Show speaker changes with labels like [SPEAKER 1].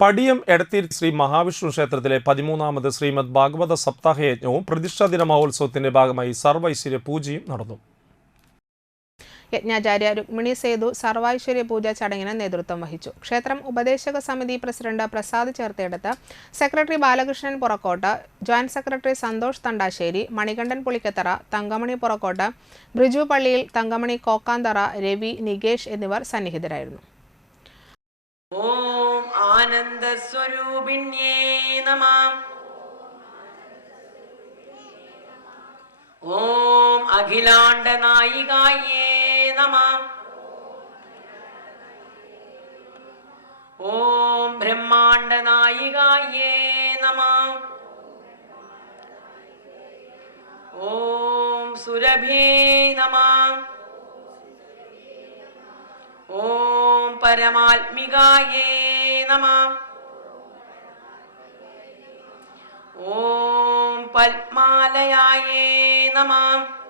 [SPEAKER 1] പടിയം എടത്തീർ ശ്രീ മഹാവിഷ്ണു ക്ഷേത്രത്തിലെ പതിമൂന്നാമത് ശ്രീമദ് ഭാഗവത സപ്താഹയജ്ഞവും പ്രതിഷ്ഠാദിന മഹോത്സവത്തിന്റെ ഭാഗമായി സർവൈശ്വര്യ പൂജയും നടന്നു.
[SPEAKER 2] യജ്ഞാചാര്യ രുക്മിണി സേതു സർവൈശ്വര്യ പൂജ ചടങ്ങിന് നേതൃത്വം വഹിച്ചു. ക്ഷേത്രം ഉപദേശക സമിതി president Prasad ചേർത്തെടുത്ത് secretary Balakrishnan Purakkode joint secretary Santhosh Thandassery Manikandan Pulikkathara Thankamani Purakkode Briju Palliyil Thankamani Kokkanthara Ravi Nikesh എന്നിവർ സന്നിഹിതരായിരുന്നു.
[SPEAKER 3] ഓം ആനന്ദസ്വരൂപിണ്യേ നമാം. ഓം അഖിലാണ്ടനായികായേ നമാം. ഓം ബ്രഹ്മാണ്ടനായികായേ നമാം. ഓം സുരഭേ നമാം. ഓം പരമാത്മികായേ നമഃ. ഓം പത്മാലയായേ നമഃ.